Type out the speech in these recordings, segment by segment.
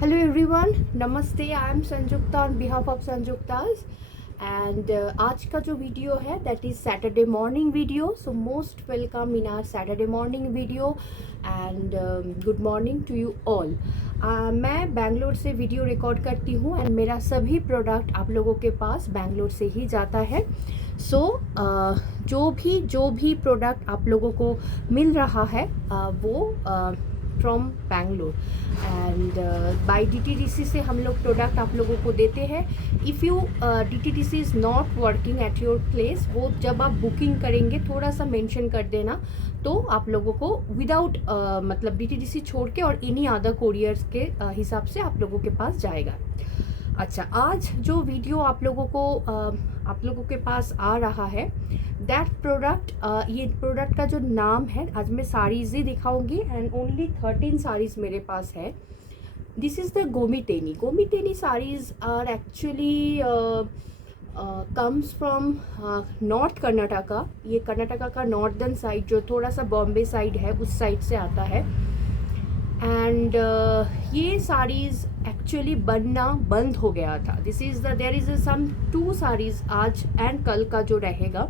Hello everyone, Namaste. I am Sanjukta on behalf of Sanjuktas and आज का जो video है that is Saturday morning video. So most welcome in our Saturday morning video and good morning to you all. मैं बैंगलोर से video record करती हूँ and मेरा सभी प्रोडक्ट आप लोगों के पास बैंगलोर से ही जाता है. जो भी प्रोडक्ट आप लोगों को मिल रहा है वो from Bangalore and by DTDC से हम लोग प्रोडक्ट आप लोगों को देते हैं. If you DTDC is not working at your place, वो जब आप बुकिंग करेंगे थोड़ा सा मेंशन कर देना तो आप लोगों को विदाउट मतलब DTDC छोड़ के और इन्हीं अदर कोरियर्स के हिसाब से आप लोगों के पास जाएगा. अच्छा, आज जो वीडियो आप लोगों के पास आ रहा है दैट प्रोडक्ट, ये प्रोडक्ट का जो नाम है, आज मैं साड़ीज़ ही दिखाऊंगी एंड ओनली 13 साड़ीज़ मेरे पास है. This is the Gomiteni. Gomiteni saris are actually comes from north Karnataka. ये कर्नाटका का नॉर्दर्न साइड जो थोड़ा सा बॉम्बे साइड है उस साइड से आता है एंड ये साड़ीज़ एक्चुअली बनना बंद हो गया था. देयर इज़ सम 2 साड़ीज़ आज एंड कल का जो रहेगा.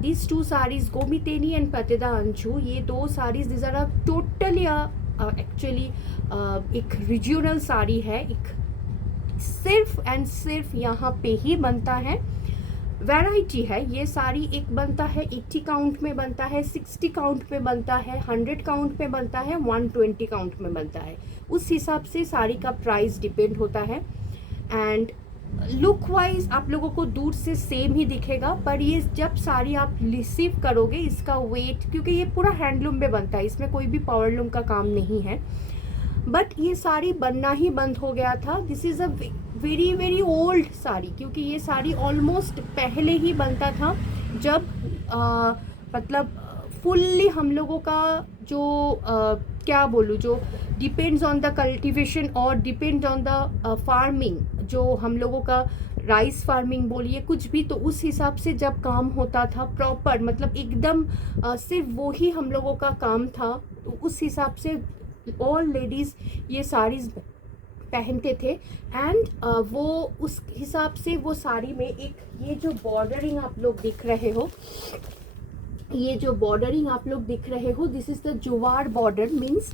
दिस 2 साड़ीज़ गोमितेनी एंड पतिदा अंशु, ये 2 saris this are totally actually एक रीजनल साड़ी है. एक सिर्फ एंड सिर्फ यहाँ पे ही बनता है. वैरायटी है. ये साड़ी एक बनता है 80 काउंट में बनता है, 60 काउंट में बनता है, 100 काउंट में बनता है, 120 काउंट में बनता है. उस हिसाब से साड़ी का प्राइस डिपेंड होता है एंड लुक वाइज आप लोगों को दूर से सेम ही दिखेगा, पर ये जब साड़ी आप रिसीव करोगे इसका वेट, क्योंकि ये पूरा हैंडलूम में बनता है, इसमें कोई भी पावरलूम का काम नहीं है, बट ये साड़ी बनना ही बंद हो गया था. This is a very very old sari, क्योंकि ये साड़ी ऑलमोस्ट पहले ही बनता था जब मतलब फुल्ली हम लोगों का जो क्या बोलूँ, जो डिपेंड्स ऑन द कल्टीवेशन और डिपेंड्स ऑन द फार्मिंग, जो हम लोगों का राइस फार्मिंग बोलिए कुछ भी, तो उस हिसाब से जब काम होता था प्रॉपर, मतलब एकदम सिर्फ वो ही हम लोगों का काम था, तो उस हिसाब से ऑल लेडीज़ ये साड़ीज़ पहनते थे एंड वो उस हिसाब से वो साड़ी में एक ये जो बॉर्डरिंग आप लोग दिख रहे हो, ये जो बॉर्डरिंग आप लोग दिख रहे हो, दिस इज़ द जुवाड़ बॉर्डर. मीन्स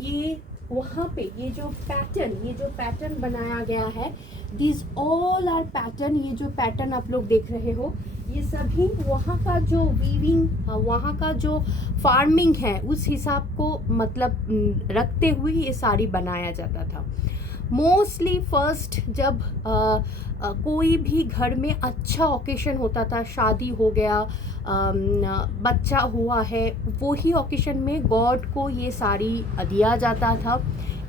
ये वहाँ पे ये जो पैटर्न बनाया गया है, दिस ऑल आर पैटर्न. ये जो पैटर्न आप लोग देख रहे हो ये सभी वहाँ का जो वीविंग, वहाँ का जो फार्मिंग है उस हिसाब को मतलब रखते हुए ये साड़ी बनाया जाता था. मोस्टली फर्स्ट जब कोई भी घर में अच्छा ओकेशन होता था, शादी हो गया, बच्चा हुआ है, वही ओकेशन में गॉड को ये साड़ी दिया जाता था.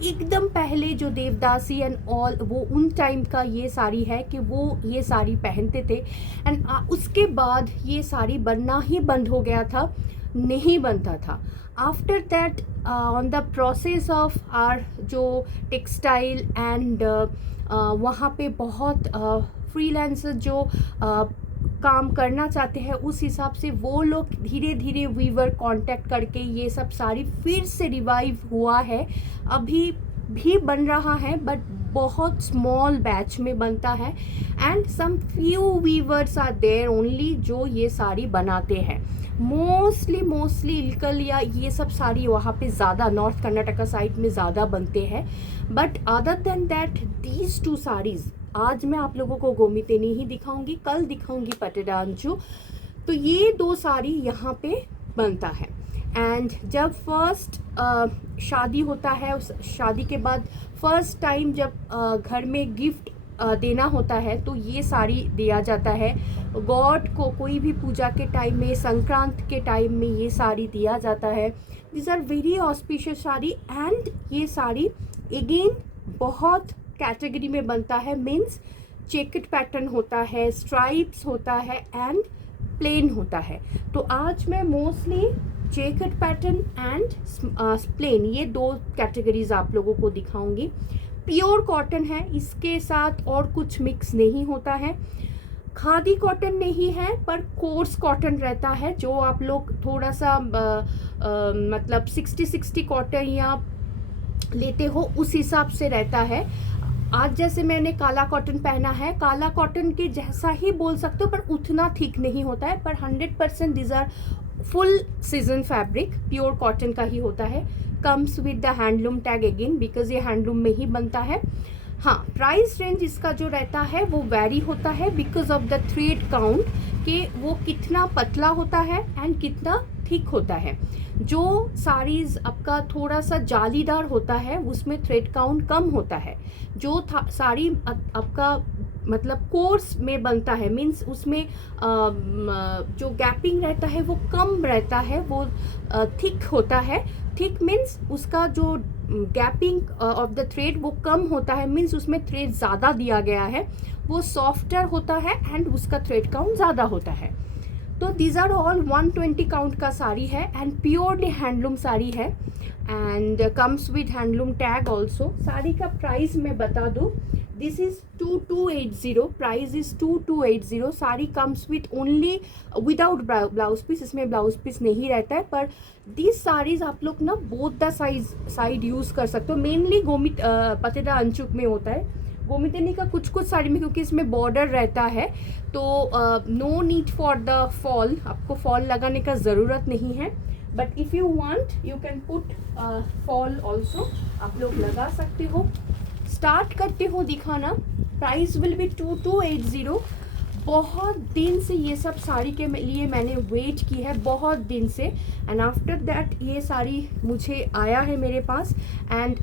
एकदम पहले जो देवदासी एंड ऑल, वो उन टाइम का ये साड़ी है कि वो ये साड़ी पहनते थे एंड उसके बाद ये साड़ी बनना ही बंद हो गया था, नहीं बनता था. After that on the process of our जो टेक्सटाइल एंड वहाँ पे बहुत फ्रीलांसर जो काम करना चाहते हैं, उस हिसाब से वो लोग धीरे धीरे वीवर कांटेक्ट करके ये सब साड़ी फिर से रिवाइव हुआ है. अभी भी बन रहा है बट बहुत स्मॉल बैच में बनता है and some few weavers are there only जो ये साड़ी बनाते हैं. मोस्टली इलकल या ये सब साड़ी वहाँ पे ज़्यादा नॉर्थ कर्नाटका साइड में ज़्यादा बनते हैं. But other than that these 2 saris, आज मैं आप लोगों को गोमितेनी ही दिखाऊंगी, कल दिखाऊंगी पटियाला अंशु. तो ये 2 साड़ी यहाँ पे बनता है एंड जब फर्स्ट शादी होता है, उस शादी के बाद फर्स्ट टाइम जब घर में गिफ्ट देना होता है तो ये साड़ी दिया जाता है गॉड को. कोई भी पूजा के टाइम में, संक्रांत के टाइम में ये साड़ी दिया जाता है. This are very auspicious sari and ये साड़ी अगेन बहुत कैटेगरी में बनता है. मीन्स चेकेट पैटर्न होता है, स्ट्राइप्स होता है एंड प्लेन होता है. तो आज मैं मोस्टली चेकेट पैटर्न एंड प्लेन, ये 2 कैटेगरीज आप लोगों को दिखाऊंगी. प्योर कॉटन है, इसके साथ और कुछ मिक्स नहीं होता है. खादी कॉटन नहीं है पर कोर्स कॉटन रहता है, जो आप लोग थोड़ा सा मतलब 60-60 कॉटन या लेते हो उस हिसाब से रहता है। आज जैसे मैंने काला कॉटन पहना है, काला कॉटन के जैसा ही बोल सकते हो, पर उतना थिक नहीं होता है। पर 100% these are full season fabric, pure cotton का ही होता है। Comes with the handloom tag again, because ये हैंडलूम में ही बनता है। हाँ, प्राइस रेंज इसका जो रहता है वो वैरी होता है because of the thread count, कि वो कितना पतला होता है एंड कितना थिक होता है। जो साड़ीज़ आपका थोड़ा सा जालीदार होता है उसमें थ्रेड काउंट कम होता है। जो साड़ी आपका मतलब कोर्स में बनता है, मीन्स उसमें जो गैपिंग रहता है वो कम रहता है, वो थिक होता है। थिक मीन्स उसका जो गैपिंग ऑफ द थ्रेड वो कम होता है, मीन्स उसमें थ्रेड ज़्यादा दिया गया है, वो सॉफ्टर होता है एंड उसका थ्रेड काउंट ज़्यादा होता है। तो दीज आर ऑल 120 काउंट का साड़ी है एंड प्योरली हैंडलूम साड़ी है and comes with handloom tag also. Sari का प्राइस मैं बता दूँ, this is 2280, price is 2280। Sari comes with only without blouse piece, इसमें ब्लाउज पीस नहीं रहता है। पर दिस साड़ीज आप लोग ना बोथ द साइड यूज़ कर सकते हो। मेनली पतेदा अंचुक में होता है, गोमितनी का कुछ कुछ साड़ी में, क्योंकि इसमें बॉर्डर रहता है तो no need for the fall, आपको फॉल लगाने का ज़रूरत नहीं है। But if you want you can put fall also, आप लोग लगा सकते हो। स्टार्ट करते हो दिखाना, प्राइस विल बी 2280। बहुत दिन से ये सब साड़ी के लिए मैंने वेट की है, बहुत दिन से, एंड आफ्टर दैट ये साड़ी मुझे आया है मेरे पास। एंड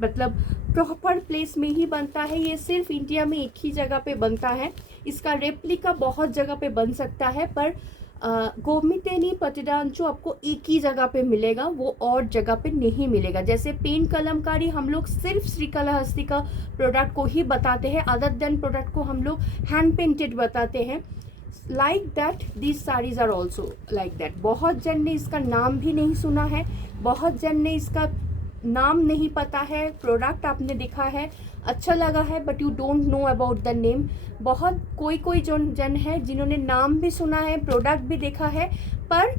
मतलब प्रॉपर प्लेस में ही बनता है, ये सिर्फ इंडिया में एक ही जगह पे बनता है। इसका रेप्लिका बहुत जगह पे बन सकता है, पर गोमितेनी पतेदा अंचु आपको एक ही जगह पे मिलेगा, वो और जगह पे नहीं मिलेगा। जैसे पेन कलमकारी हम लोग सिर्फ श्रीकालाहस्ती का प्रोडक्ट को ही बताते हैं, अदर देन प्रोडक्ट को हम लोग हैंड पेंटेड बताते हैं। Like that this saris are also like that. बहुत जन ने इसका नाम भी नहीं सुना है, बहुत जन ने इसका नाम नहीं पता है, प्रोडक्ट आपने देखा है, अच्छा लगा है, but you don't know about the name. बहुत कोई जन है जिन्होंने नाम भी सुना है, प्रोडक्ट भी देखा है, पर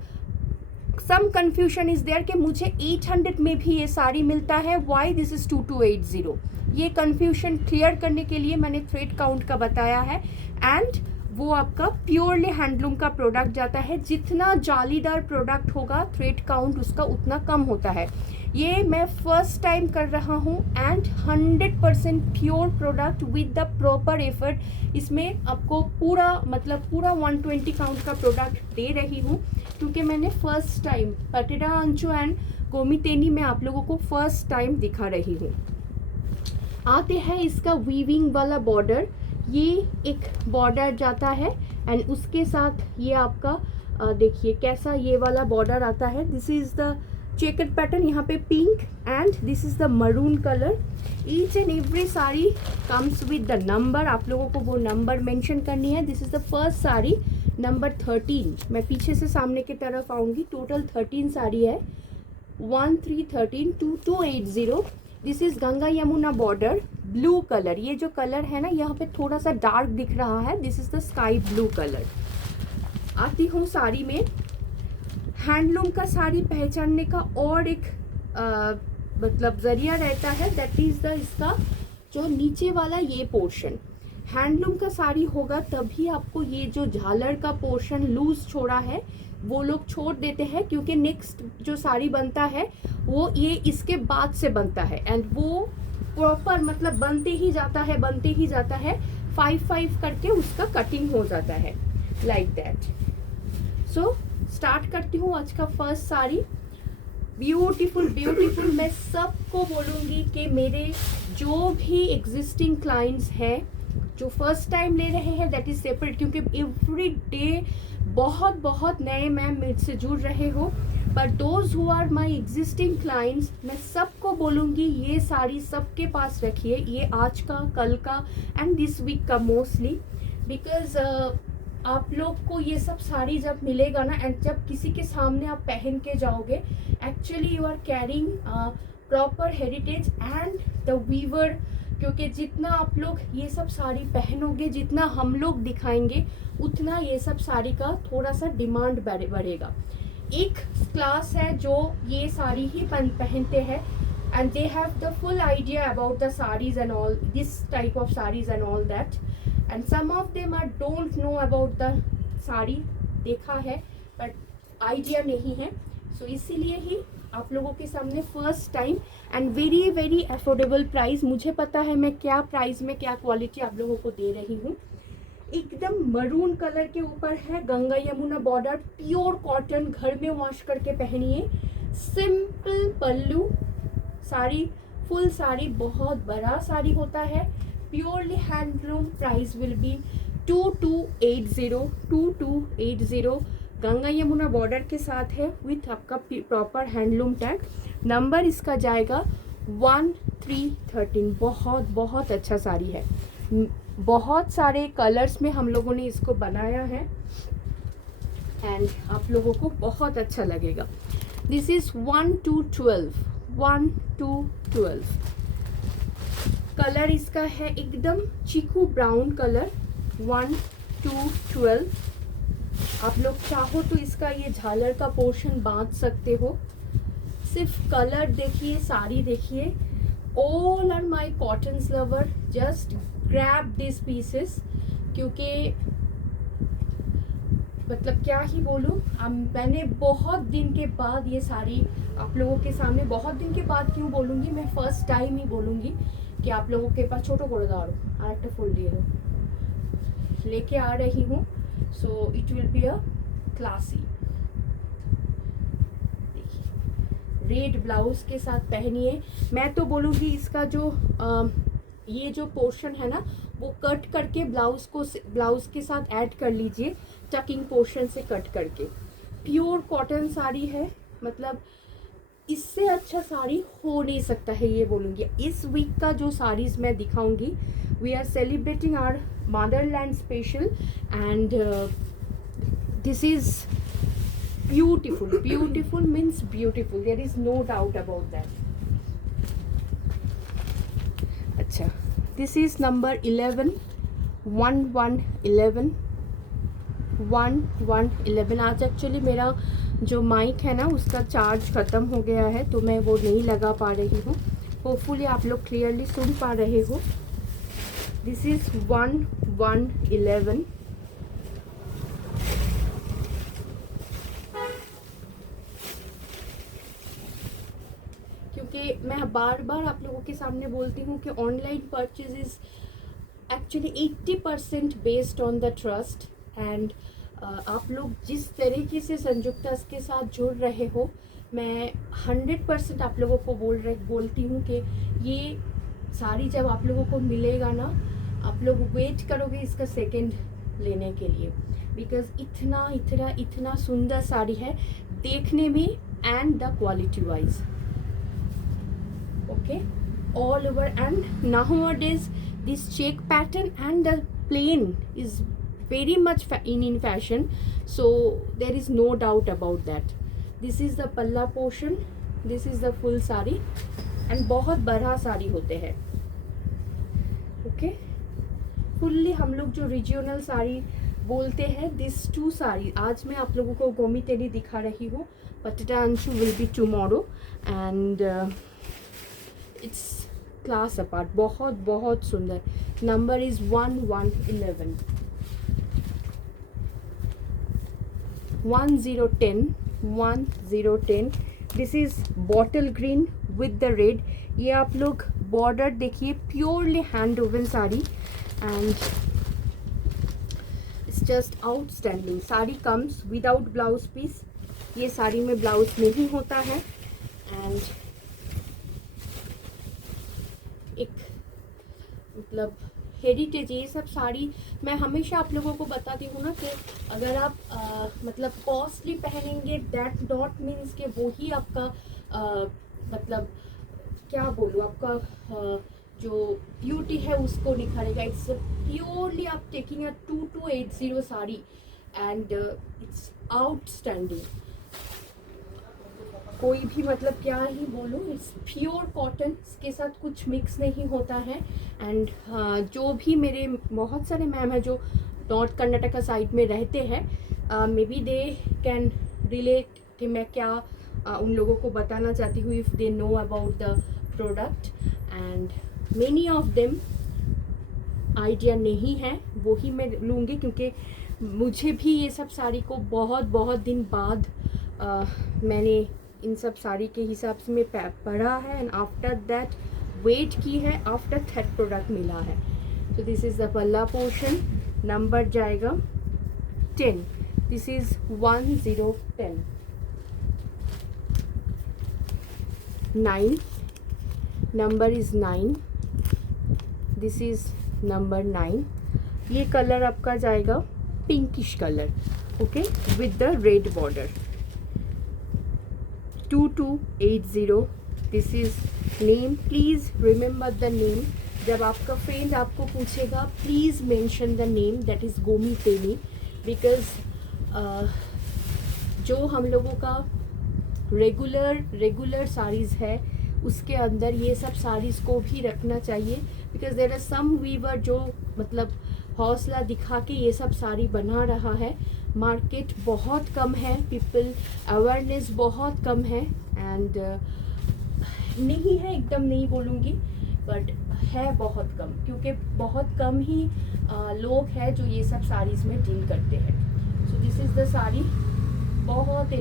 सम कन्फ्यूजन इज देयर कि मुझे 800 में भी ये साड़ी मिलता है, वाई दिस इज़ 2280। ये कन्फ्यूजन क्लियर करने के लिए मैंने थ्रेड काउंट का बताया है। एंड वो आपका प्योरली हैंडलूम का प्रोडक्ट जाता है, जितना जालीदार प्रोडक्ट होगा थ्रेड काउंट उसका उतना कम होता है। ये मैं फर्स्ट टाइम कर रहा हूँ and 100% pure product with the proper effort. इसमें आपको पूरा 120 काउंट का प्रोडक्ट दे रही हूँ, क्योंकि मैंने फर्स्ट टाइम पतेदा अंचु एंड गोमितेनी में आप लोगों को फर्स्ट टाइम दिखा रही हूँ। आते हैं इसका वीविंग वाला बॉर्डर, ये एक बॉर्डर जाता है एंड उसके साथ ये आपका देखिए कैसा ये वाला बॉर्डर आता है। This is the checkered pattern, यहाँ पे pink and this is the maroon colour. Each and every sari comes with the number, आप लोगों को वो नंबर मेंशन करनी है। This is the first sari number 13, मैं पीछे से सामने की तरफ आऊँगी। टोटल 13 साड़ी है, 1313 2280। This is Ganga Yamuna border, blue colour. ये जो कलर है ना यहाँ पे थोड़ा सा डार्क दिख रहा है, this is the sky blue colour. आती हूँ साड़ी में। हैंडलूम का साड़ी पहचानने का और एक मतलब ज़रिया रहता है, दैट इज़ द इसका जो नीचे वाला ये पोर्शन। हैंडलूम का साड़ी होगा तभी आपको ये जो झालर का पोर्शन लूज छोड़ा है वो लोग छोड़ देते हैं, क्योंकि नेक्स्ट जो साड़ी बनता है वो ये इसके बाद से बनता है एंड वो प्रॉपर मतलब बनते ही जाता है 5-5 करके उसका कटिंग हो जाता है, लाइक दैट। सो स्टार्ट करती हूँ आज का फर्स्ट साड़ी। Beautiful beautiful. मैं सबको बोलूँगी कि मेरे जो भी एग्जिस्टिंग क्लाइंट्स हैं जो फर्स्ट टाइम ले रहे हैं, दैट इज़ सेपरेट, क्योंकि एवरी डे बहुत नए मैम मेरे से जुड़ रहे हो। पर those who are my existing clients, मैं सबको बोलूँगी ये साड़ी सबके पास रखिए, ये आज का, कल का एंड दिस वीक का मोस्टली, बिकॉज आप लोग को ये सब साड़ी जब मिलेगा ना एंड जब किसी के सामने आप पहन के जाओगे, actually you are carrying proper heritage and the weaver. क्योंकि जितना आप लोग ये सब साड़ी पहनोगे, जितना हम लोग दिखाएंगे, उतना ये सब साड़ी का थोड़ा सा डिमांड बढ़ेगा। एक क्लास है जो ये साड़ी ही पहनते हैं, and they have the full idea about the sarees and all, this type of sarees and all that, and some of them are don't know about the sari, देखा है बट आइडिया नहीं है, सो इसीलिए ही आप लोगों के सामने first time and very very affordable price. मुझे पता है मैं क्या प्राइस में क्या क्वालिटी आप लोगों को दे रही हूँ। एकदम मरून कलर के ऊपर है, Ganga Yamuna border, pure cotton, घर में वॉश करके पहनिए, सिंपल पल्लू, साड़ी फुल साड़ी, बहुत बड़ा साड़ी होता है, purely handloom. Price will B 2280 Ganga Yamuna border के साथ है विथ आपका प्रॉपर हैंडलूम टैग। नंबर इसका जाएगा 1313। बहुत बहुत अच्छा साड़ी है, बहुत सारे कलर्स में हम लोगों ने इसको बनाया है एंड आप लोगों को बहुत अच्छा लगेगा। This is 1 to 12, 1 to 12। Colour इसका है एकदम चीकू ब्राउन कलर, 1 to 12। आप लोग चाहो तो इसका ये झालर का पोर्शन बांध सकते हो। सिर्फ कलर देखिए, साड़ी देखिए। All are my cottons lover, just grab this pieces, क्योंकि मतलब क्या ही बोलूँ, मैंने बहुत दिन के बाद ये साड़ी आप लोगों के सामने, बहुत दिन के बाद क्यों बोलूँगी, मैं फर्स्ट टाइम ही बोलूँगी कि आप लोगों के पास छोटो করে দাও আর একটা ফুল দিয়ে दो लेके आ रही हूँ। So it will be a classy. Red blouse के साथ पहनिए। मैं तो बोलूँगी इसका जो ये जो पोर्शन है ना, वो कट करके ब्लाउज के साथ ऐड कर लीजिए, टकिंग पोर्शन से कट करके। प्योर कॉटन साड़ी है, मतलब इससे अच्छा साड़ी हो नहीं सकता है, ये बोलूँगी। इस वीक का जो साड़ीज़ मैं दिखाऊंगी, we are celebrating our motherland special and this is beautiful. Beautiful means beautiful, there is no doubt about that. अच्छा, दिस इज़ नंबर 11, 1111। आज एक्चुअली मेरा जो माइक है ना, उसका चार्ज ख़त्म हो गया है, तो मैं वो नहीं लगा पा रही हूँ। होपफुली आप लोग क्लियरली सुन पा रहे हो। This is 1111। क्योंकि मैं बार बार आप लोगों के सामने बोलती हूँ कि online purchase is actually 80% based on the trust and आप लोग जिस तरीके से संजुक्ता के साथ जुड़ रहे हो, मैं 100% आप लोगों को बोलती हूँ कि ये साड़ी जब आप लोगों को मिलेगा ना, आप लोग वेट करोगे इसका सेकंड लेने के लिए, बिकॉज इतना इतना इतना सुंदर साड़ी है देखने में and the quality wise. Okay, all over, and nowadays this check pattern and the plain is very much in fashion, so there is no doubt about that. This is the palla portion, this is the full sari and बहुत बड़ा साड़ी होते हैं। Okay, fully हम लोग जो regional sari बोलते हैं, this to sari आज मैं आप लोगों को गोमी तेरी दिखा रही हूँ, पटटा अंशु will be tomorrow and it's class apart. बहुत बहुत सुंदर। Number is 1111, 1010। This is bottle green with the red. ये आप लोग बॉर्डर देखिए, purely hand woven sari and it's just outstanding. Sari comes without blouse piece, ये साड़ी में ब्लाउज नहीं होता है एंड एक मतलब हेरिटेज, ये सब साड़ी मैं हमेशा आप लोगों को बताती हूँ ना कि अगर आप मतलब कॉस्टली पहनेंगे, दैट नॉट मीन्स कि वो ही आपका मतलब क्या बोलूँ, आपका जो ब्यूटी है उसको निखारेगा। इट्स प्योरली आप taking a 2280 sari and it's outstanding. कोई भी मतलब क्या ही बोलूँ, इट्स प्योर कॉटन, इसके साथ कुछ मिक्स नहीं होता है एंड जो भी मेरे बहुत सारे मैम हैं जो नॉर्थ कर्नाटका साइड में रहते हैं, may be they can relate कि मैं क्या उन लोगों को बताना चाहती हूँ, if they know about the product and many of them idea नहीं है, वो ही मैं लूँगी क्योंकि मुझे भी ये सब साड़ी को बहुत बहुत दिन बाद मैंने इन सब साड़ी के हिसाब से मैं पढ़ा है एंड आफ्टर दैट वेट की है, आफ्टर दैट प्रोडक्ट मिला है. So this is the palla portion. Number जाएगा 10. This is 1010. 9. Number is 9. This is number 9. ये कलर आपका जाएगा pinkish colour, okay, with the red border. 2280. This is name. Please remember the name. जब आपका friend आपको पूछेगा please mention the name, that is Gomiteni, because जो हम लोगों का रेगुलर साड़ीज़ है उसके अंदर ये सब साड़ीज़ को भी रखना चाहिए, because there are some weaver जो मतलब हौसला दिखा के ये सब साड़ी बना रहा है. मार्केट बहुत कम है, पीपल अवेयरनेस बहुत कम है एंड नहीं है, एकदम नहीं बोलूँगी, बट है बहुत कम, क्योंकि बहुत कम ही लोग हैं जो ये सब साड़ीज़ में डील करते हैं. सो दिस इज़ द साड़ी. बहुत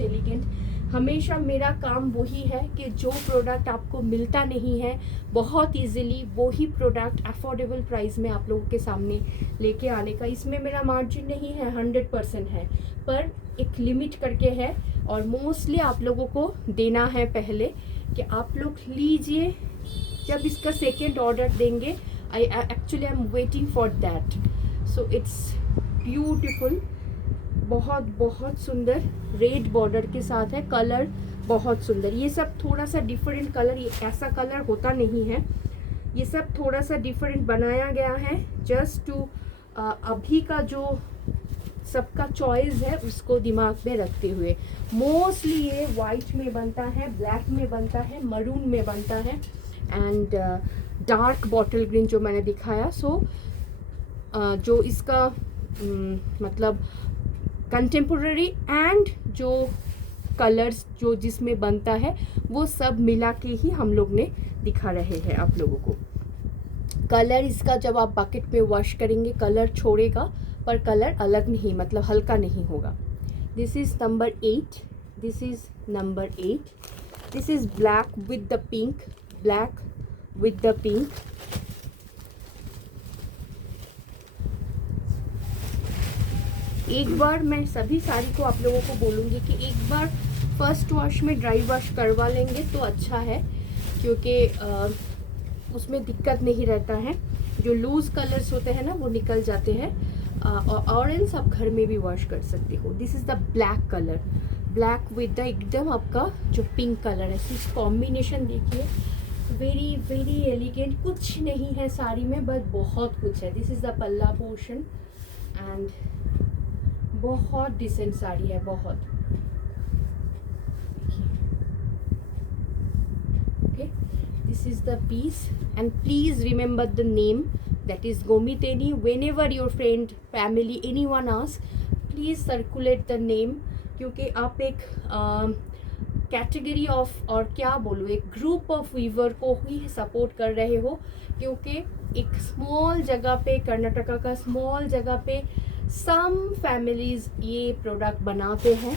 एलिगेंट. हमेशा मेरा काम वही है कि जो प्रोडक्ट आपको मिलता नहीं है बहुत इजीली, वही प्रोडक्ट अफोर्डेबल प्राइस में आप लोगों के सामने लेके आने का. इसमें मेरा मार्जिन नहीं है, 100% है, पर एक लिमिट करके है और मोस्टली आप लोगों को देना है पहले कि आप लोग लीजिए. जब इसका सेकेंड ऑर्डर देंगे, आई am waiting for that. So it's beautiful. बहुत सुंदर रेड बॉर्डर के साथ है. कलर बहुत सुंदर. ये सब थोड़ा सा डिफरेंट कलर, ये ऐसा कलर होता नहीं है, ये सब थोड़ा सा डिफरेंट बनाया गया है जस्ट टू अभी का जो सबका चॉइस है उसको दिमाग में रखते हुए. मोस्टली ये वाइट में बनता है, ब्लैक में बनता है, मरून में बनता है एंड डार्क बॉटल ग्रीन जो मैंने दिखाया. सो जो इसका मतलब कंटेम्पोररी एंड जो कलर्स जो जिसमें बनता है वो सब मिला के ही हम लोग ने दिखा रहे हैं आप लोगों को. कलर इसका जब आप बकेट में वॉश करेंगे कलर छोड़ेगा, पर कलर अलग नहीं, मतलब हल्का नहीं होगा. This is number 8. This is number 8. This is black with the pink. Black with the pink. एक बार मैं सभी साड़ी को आप लोगों को बोलूँगी कि एक बार फर्स्ट वॉश में ड्राई वॉश करवा लेंगे तो अच्छा है, क्योंकि उसमें दिक्कत नहीं रहता है. जो लूज़ कलर्स होते हैं ना वो निकल जाते हैं. और ऑरेंज आप घर में भी वॉश कर सकते हो. This is the black colour. Black with the एकदम आपका जो पिंक कलर है. इस कॉम्बिनेशन देखिए, वेरी एलिगेंट. कुछ नहीं है साड़ी में, बस बहुत कुछ है. This is the palla portion and बहुत डिसेंट साड़ी है, बहुत. Okay, this is the piece and please remember the name, that is Gomiteni. Whenever your friend, family, anyone ask, please circulate the name, क्योंकि आप एक कैटेगरी ऑफ, और क्या बोलूँ, एक ग्रुप ऑफ वीवर को ही सपोर्ट कर रहे हो, क्योंकि एक स्मॉल जगह पे, कर्नाटका का स्मॉल जगह पे सम फैमिलीज़ ये प्रोडक्ट बनाते हैं.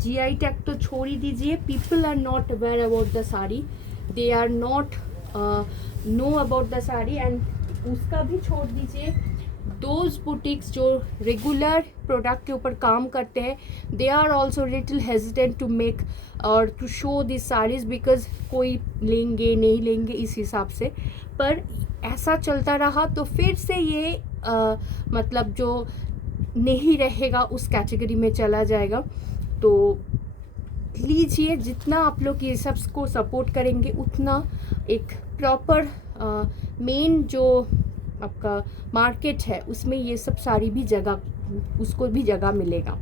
GI टैग तो छोड़ ही दीजिए. People are not aware about the sari, they are not know about the sari. And उसका भी छोड़ दीजिए. दोज बुटीक्स जो रेगुलर प्रोडक्ट के ऊपर काम करते हैं, they are also little hesitant to make or to show this saris, because कोई लेंगे नहीं लेंगे इस हिसाब से. पर ऐसा चलता रहा तो फिर से ये मतलब जो नहीं रहेगा उस कैटेगरी में चला जाएगा. तो लीजिए, जितना आप लोग ये सब को सपोर्ट करेंगे उतना एक प्रॉपर मेन जो आपका मार्केट है उसमें ये सब सारी भी जगह, उसको भी जगह मिलेगा.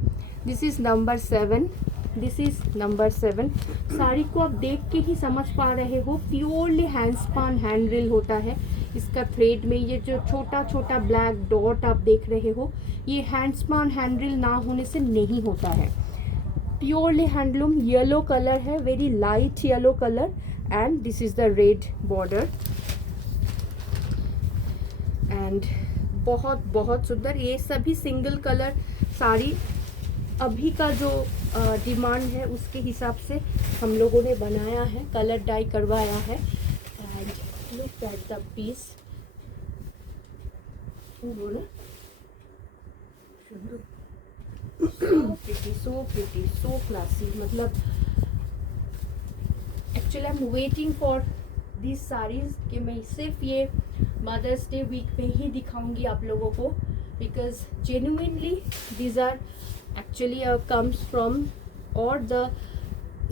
This is number 7. This is number 7. Sari को आप देख के ही समझ पा रहे हो, प्योरली हैंडस्पान हैंड रील होता है इसका थ्रेड में. ये जो छोटा छोटा ब्लैक डॉट आप देख रहे हो, ये हैंडस्पान हैंड रील ना होने से नहीं होता है. Purely handloom. येलो कलर है, very light yellow colour and this is the red border and बहुत बहुत सुंदर। ये सभी सिंगल कलर साड़ी अभी का जो डिमांड है उसके हिसाब से हम लोगों ने बनाया है, कलर डाई करवाया है। And look at the piece, so pretty, so classy. मतलब actually I am waiting for this saris कि मैं सिर्फ ये मदर्स डे वीक में ही दिखाऊंगी आप लोगों को, because genuinely these are actually comes from और द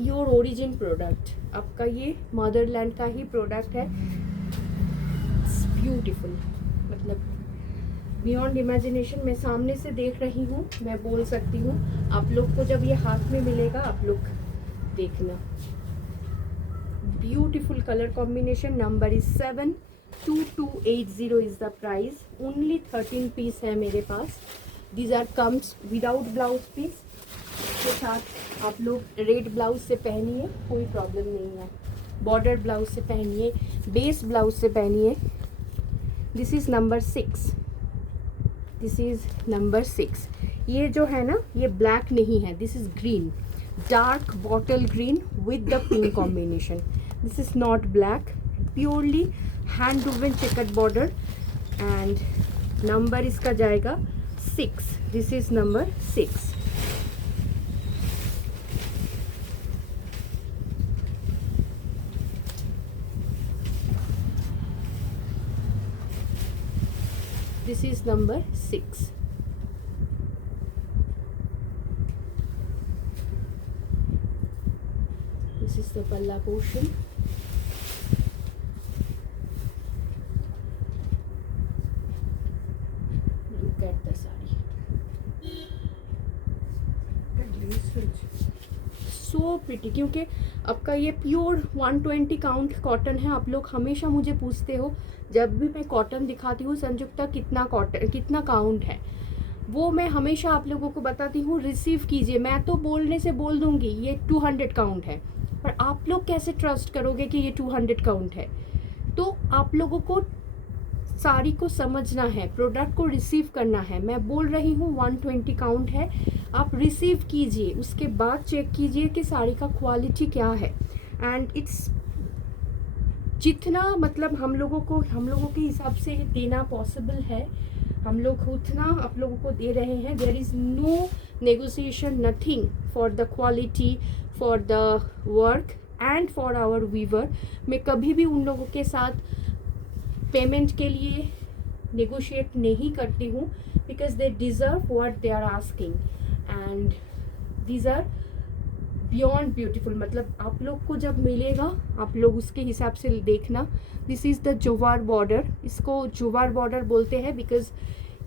योर ओरिजिन प्रोडक्ट। आपका ये मदरलैंड का ही प्रोडक्ट है। इट्स ब्यूटीफुल, मतलब बियॉन्ड इमेजिनेशन। मैं सामने से देख रही हूँ, मैं बोल सकती हूँ। आप लोग को जब ये हाथ में मिलेगा आप लोग देखना। Beautiful colour combination. Number is 72280 is the price. Only 13 piece है मेरे पास। These are comes without blouse piece के साथ। आप लोग रेड ब्लाउज से पहनिए, कोई प्रॉब्लम नहीं है। बॉर्डर ब्लाउज से पहनिए, बेस ब्लाउज से पहनिए। This is number 6। This is number 6। ये जो है ना, ये ब्लैक नहीं है, this is green, dark bottle green with the pink combination. This is not black, purely hand woven checkered border. And number इसका जाएगा 6। This is number 6। This is number 6. This is the palla portion. Look at the saree. So pretty, क्योंकि आपका ये pure 120 count cotton है। आप लोग हमेशा मुझे पूछते हो जब भी मैं कॉटन दिखाती हूँ, संयुक्ता कितना कॉटन, कितना काउंट है, वो मैं हमेशा आप लोगों को बताती हूँ। रिसीव कीजिए। मैं तो बोलने से बोल दूँगी ये 200 काउंट है, पर आप लोग कैसे ट्रस्ट करोगे कि ये 200 काउंट है? तो आप लोगों को साड़ी को समझना है, प्रोडक्ट को रिसीव करना है। मैं बोल रही हूँ 120 काउंट है, आप रिसीव कीजिए, उसके बाद चेक कीजिए कि साड़ी का क्वालिटी क्या है। एंड इट्स जितना मतलब हम लोगों के हिसाब से देना पॉसिबल है, हम लोग उतना आप लोगों को दे रहे हैं। There is no negotiation, nothing for the quality, for the work and for our weaver. मैं कभी भी उन लोगों के साथ पेमेंट के लिए नेगोशिएट नहीं करती हूँ, because they deserve what they are asking and these are beyond beautiful. मतलब आप लोग को जब मिलेगा आप लोग उसके हिसाब से देखना। This is the jowar border. इसको ज्वार बॉर्डर बोलते हैं बिकॉज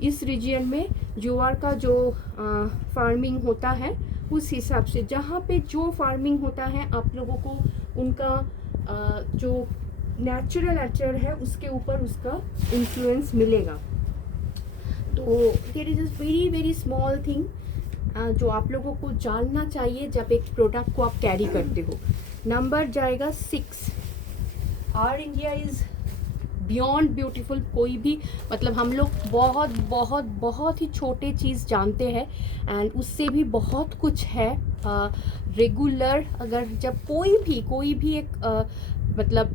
इस रीजन में ज्वार का जो फार्मिंग होता है, उस हिसाब से जहाँ पे जो फार्मिंग होता है आप लोगों को उनका जो नेचुरल है उसके ऊपर उसका इन्फ्लुएंस मिलेगा। तो there is a very very small thing जो आप लोगों को जानना चाहिए जब एक प्रोडक्ट को आप कैरी करते हो। नंबर जाएगा 6। Our India is beyond beautiful. कोई भी मतलब हम लोग बहुत बहुत बहुत ही छोटे चीज़ जानते हैं एंड उससे भी बहुत कुछ है। रेगुलर अगर जब कोई भी एक मतलब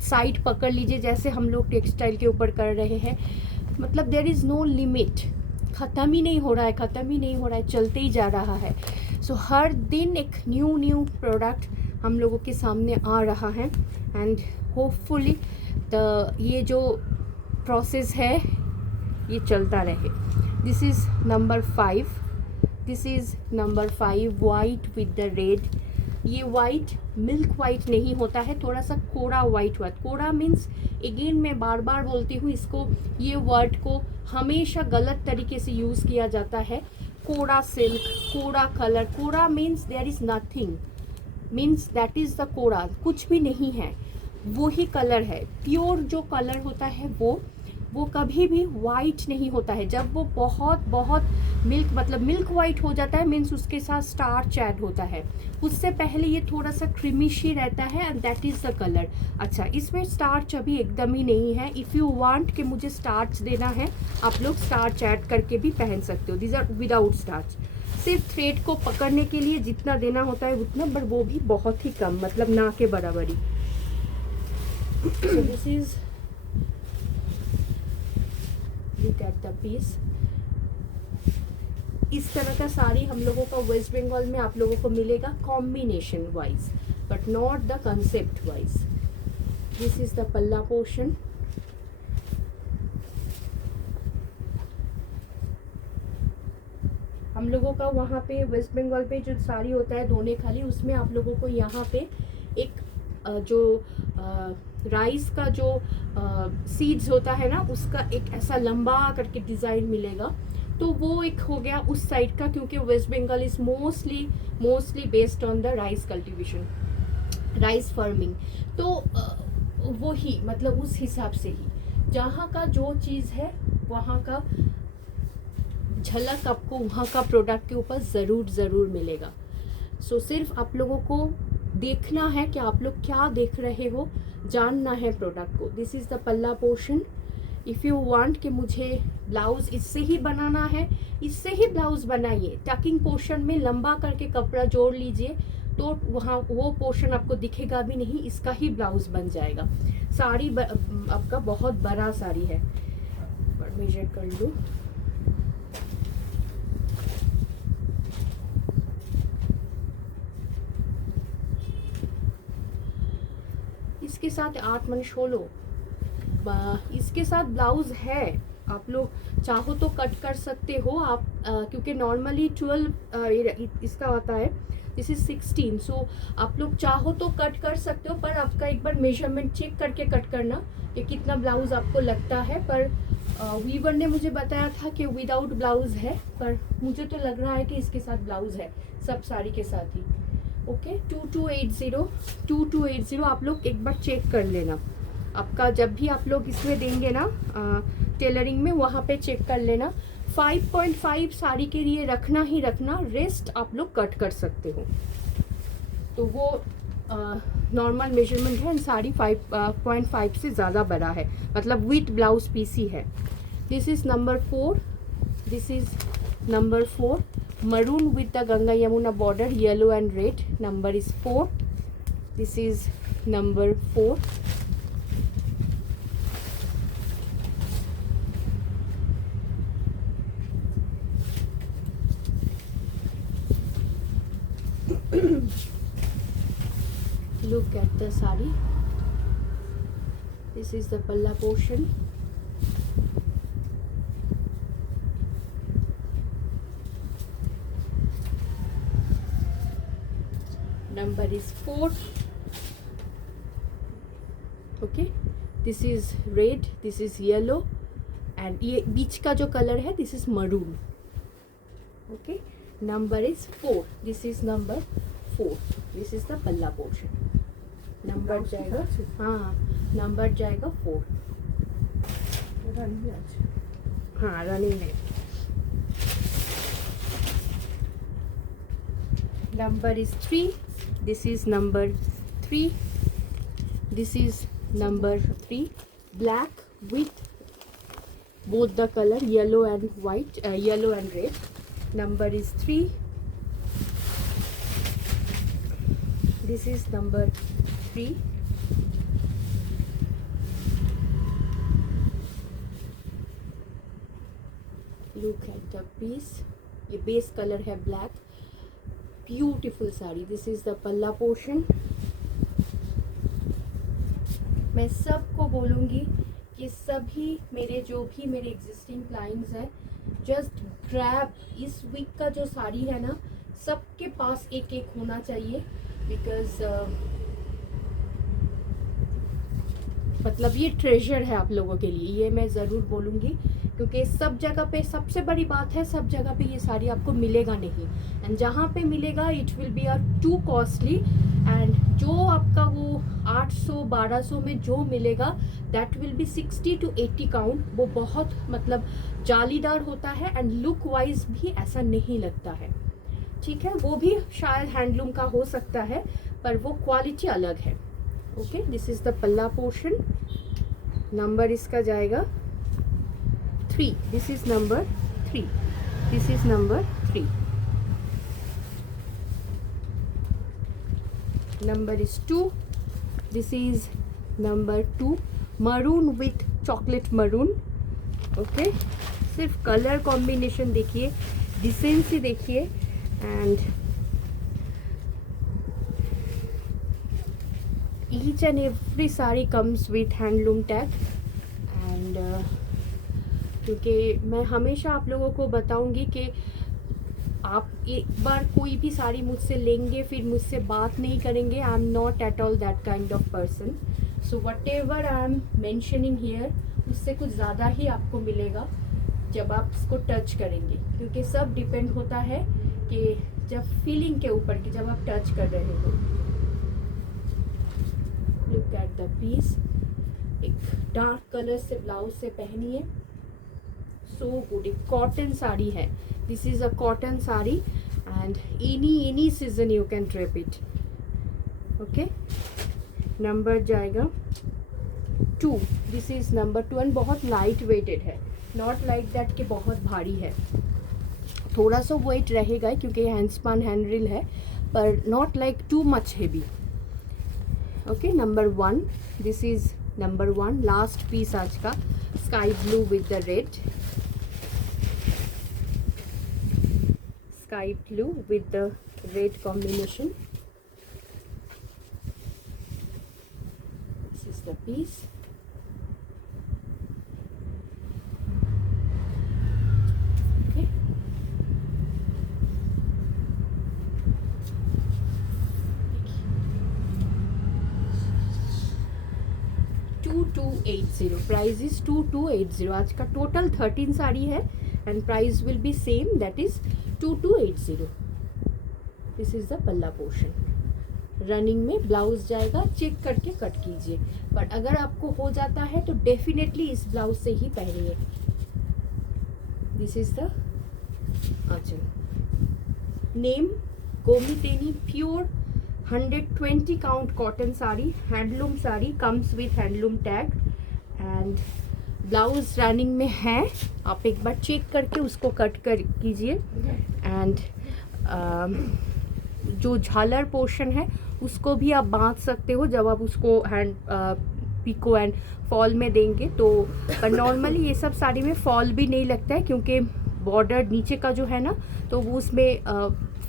साइट पकड़ लीजिए, जैसे हम लोग टेक्सटाइल के ऊपर कर रहे हैं, मतलब देयर इज़ नो लिमिट, ख़त्म ही नहीं हो रहा है, चलते ही जा रहा है। सो हर दिन एक न्यू प्रोडक्ट हम लोगों के सामने आ रहा है एंड होपफुली ये जो प्रोसेस है ये चलता रहे। This is number 5। This is number 5 white with the red. ये वाइट मिल्क वाइट नहीं होता है, थोड़ा सा कोड़ा वाइट हुआ। कोड़ा मीन्स अगेन मैं बार बार बोलती हूँ इसको, ये वर्ड को हमेशा गलत तरीके से यूज़ किया जाता है। Kora silk, kora colour, kora means there is nothing, means that is the kora, कुछ भी नहीं है, वो ही कलर है। प्योर जो कलर होता है वो कभी भी वाइट नहीं होता है। जब वो बहुत बहुत मिल्क मतलब मिल्क वाइट हो जाता है, मीन्स उसके साथ स्टार्च ऐड होता है। उससे पहले ये थोड़ा सा क्रीमिश ही रहता है and that is the colour. अच्छा, इसमें स्टार्च अभी एकदम ही नहीं है। इफ़ यू वांट कि मुझे स्टार्च देना है, आप लोग स्टार्च ऐड करके भी पहन सकते हो। These are without starch. सिर्फ थ्रेड को पकड़ने के लिए जितना देना होता है उतना, बट वो भी बहुत ही कम, मतलब ना के बराबरी। So this is, look at the piece। इस तरह का साड़ी हम लोगों का वेस्ट बंगाल में आप लोगों को मिलेगा combination wise, but not the concept wise. This is the palla portion. हम लोगों का वहाँ पे वेस्ट बंगाल पे जो साड़ी होता है दोने खाली, उसमें आप लोगों को यहाँ पे एक जो राइस का जो सीड्स होता है ना, उसका एक ऐसा लंबा करके डिज़ाइन मिलेगा। तो वो एक हो गया उस साइड का, क्योंकि West Bengal is mostly based on the rice cultivation, rice farming. तो वो ही मतलब उस हिसाब से ही जहाँ का जो चीज़ है वहाँ का झलक आपको वहाँ का प्रोडक्ट के ऊपर ज़रूर मिलेगा। सो सिर्फ आप लोगों को देखना है कि आप लोग क्या देख रहे हो, जानना है प्रोडक्ट को। This is the palla portion. If you want कि मुझे ब्लाउज़ इससे ही बनाना है, इससे ही ब्लाउज़ बनाइए। टकिंग पोर्शन में लंबा करके कपड़ा जोड़ लीजिए, तो वहाँ वो पोर्शन आपको दिखेगा भी नहीं, इसका ही ब्लाउज़ बन जाएगा। साड़ी आपका बहुत बड़ा साड़ी है, मेजर कर लूँ। इसके साथ 8 मन 16 इसके साथ ब्लाउज है। आप लोग चाहो तो कट कर सकते हो आप, क्योंकि नॉर्मली 12 इसका आता है, दिस इज 16। सो आप लोग चाहो तो कट कर सकते हो, पर आपका एक बार मेजरमेंट चेक करके कट करना कि कितना ब्लाउज आपको लगता है। पर वीवर ने मुझे बताया था कि विदाउट ब्लाउज है, पर मुझे तो लग रहा है कि इसके साथ ब्लाउज है, सब साड़ी के साथ ही। ओके, 2280 आप लोग एक बार चेक कर लेना। आपका जब भी आप लोग इसमें देंगे ना टेलरिंग में, वहाँ पे चेक कर लेना। 5.5 साड़ी के लिए रखना ही रखना, रेस्ट आप लोग कट कर सकते हो। तो वो नॉर्मल मेजरमेंट है, साड़ी 5.5 से ज़्यादा बड़ा है, मतलब विथ ब्लाउज पीस ही है। This is number 4, this is number 4, maroon with the Ganga Yamuna border, yellow and red. Number is 4. This is number 4. Look at the sari. This is the palla portion. Number is 4. Okay, this is red, this is yellow, and ये बीच का जो colour है this is maroon. Okay, number is 4, this is number 4, this is the palla portion. Number जाएगा, हाँ number जाएगा 4। हाँ running है। Number is 3, this is number 3, this is number 3, black with both the color yellow and white, yellow and red. Number is 3, this is number 3, look at the piece, ये base colour है black, beautiful sari. This is the palla portion. मैं सबको बोलूँगी कि सभी मेरे जो भी मेरे एग्जिस्टिंग क्लाइंट्स हैं, जस्ट ग्रैब इस वीक का जो साड़ी है ना, सबके पास एक एक होना चाहिए, बिकॉज मतलब ये ट्रेजर है आप लोगों के लिए, ये मैं ज़रूर बोलूँगी, क्योंकि सब जगह पे सबसे बड़ी बात है, सब जगह पे ये साड़ी आपको मिलेगा नहीं, एंड जहाँ पे मिलेगा it will be are too costly and जो आपका वो 800-1200 में जो मिलेगा that will be 60 to 80 count. वो बहुत मतलब जालीदार होता है एंड लुक वाइज भी ऐसा नहीं लगता है, ठीक है। वो भी शायद हैंडलूम का हो सकता है पर वो क्वालिटी अलग है। Okay, this is the palla portion. Number इसका जाएगा 3। This is number 3। This is number 3। Number is 2। This is number 2। Maroon with chocolate maroon. Okay, सिर्फ कलर कॉम्बिनेशन देखिए, डिसेंसी देखिए and each and every sari comes with handloom tag and क्योंकि मैं हमेशा आप लोगों को बताऊंगी कि आप एक बार कोई भी साड़ी मुझसे लेंगे फिर मुझसे बात नहीं करेंगे। I am not at all that kind of person. So what ever I am mentioning here उससे कुछ ज़्यादा ही आपको मिलेगा जब आप इसको टच करेंगे, क्योंकि सब डिपेंड होता है कि जब फीलिंग के ऊपर कि जब आप टच कर रहे हो। लुक एट द पीस, एक डार्क कलर से ब्लाउज से पहनी है, सो गुड। एक कॉटन साड़ी है, this is a cotton sari and any season you can drape it. Okay, number जाएगा 2। दिस इज नंबर 2 एंड बहुत लाइट वेटेड है, नॉट लाइक दैट कि बहुत भारी है। थोड़ा सा वेट रहेगा क्योंकि हैंडस्पन हैंडरिल है, पर not like too much heavy. Okay, number 1। This is number 1, last piece आज का, sky blue with the red. Sky blue with the red combination. This is the piece. Price is 2280। आज का total 13 sari है and price will be same, that is 2280। This is the palla portion. Running में blouse जाएगा, check करके cut कीजिए, but अगर आपको हो जाता है तो डेफिनेटली इस ब्लाउज से ही पहनिए। This is the anchal. Name Gomiteni pure 120 count cotton sari, handloom sari, comes with handloom tag and blouse running में है। आप एक बार चेक करके उसको कट कर कीजिए एंड जो झालर पोर्शन है उसको भी आप बांध सकते हो जब आप उसको हैंड पिको एंड फॉल में देंगे तो। पर नॉर्मली ये सब साड़ी में फॉल भी नहीं लगता है क्योंकि बॉर्डर नीचे का जो है ना तो वो उसमें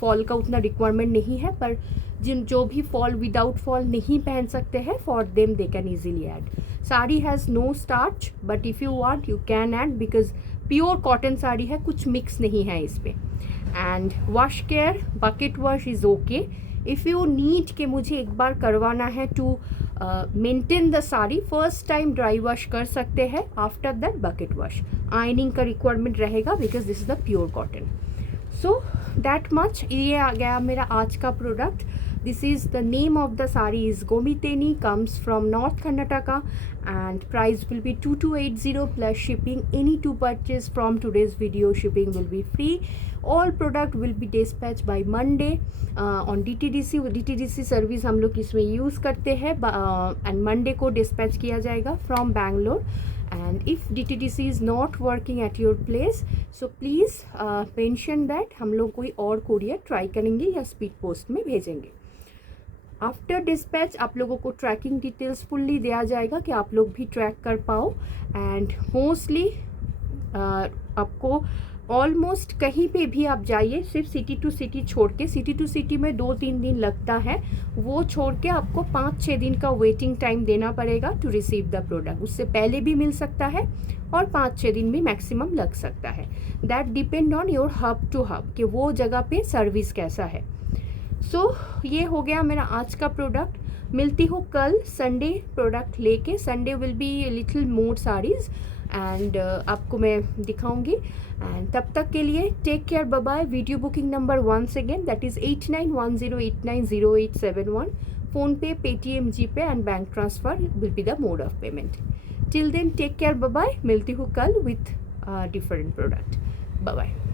फॉल का उतना रिक्वायरमेंट नहीं है। पर जो भी फॉल विदाउट फॉल नहीं पहन सकते हैं, for them they can easily add. Sari has no starch but if you want you can add because pure cotton sari है, कुछ मिक्स नहीं है इस पर। And wash care bucket wash is okay. If you need कि मुझे एक बार करवाना है to maintain the sari, first time dry wash कर सकते हैं, after that bucket wash. Ironing का रिक्वायरमेंट रहेगा because this is the pure cotton. So that much. ये आ गया मेरा आज का product. This is the name of the sari is Gomiteni, comes from North Karnataka and price will be 2280 plus shipping. Any to purchase from today's video, shipping will be free. All product will be dispatched by Monday on DTDC। DTDC service हम लोग इसमें use करते हैं and Monday को dispatch किया जाएगा from Bangalore. and if DTDC is not working at your place so please mention that, हम लोग कोई और कोरियर ट्राई करेंगे या स्पीड पोस्ट में भेजेंगे। आफ्टर डिस्पैच आप लोगों को ट्रैकिंग डिटेल्स फुल्ली दिया जाएगा कि आप लोग भी ट्रैक कर पाओ। एंड मोस्टली आपको ऑलमोस्ट कहीं पे भी आप जाइए, सिर्फ सिटी टू सिटी छोड़ के, सिटी टू सिटी में 2-3 दिन लगता है, वो छोड़ के आपको 5-6 दिन का वेटिंग टाइम देना पड़ेगा टू रिसीव द प्रोडक्ट। उससे पहले भी मिल सकता है और 5-6 दिन भी मैक्सिमम लग सकता है। That depend on your hub to hub कि वो जगह पे सर्विस कैसा है। सो ये हो गया मेरा आज का प्रोडक्ट। मिलती हूँ कल संडे प्रोडक्ट लेके। Sunday will be little more saris and आपको मैं दिखाऊंगी। एंड तब तक के लिए take care, bye bye. Video booking number once again that is 8910890871 PhonePe, Paytm, GPay and bank transfer will be the mode of payment. Till then take care, bye bye. मिलती हूँ कल with different product. Bye bye.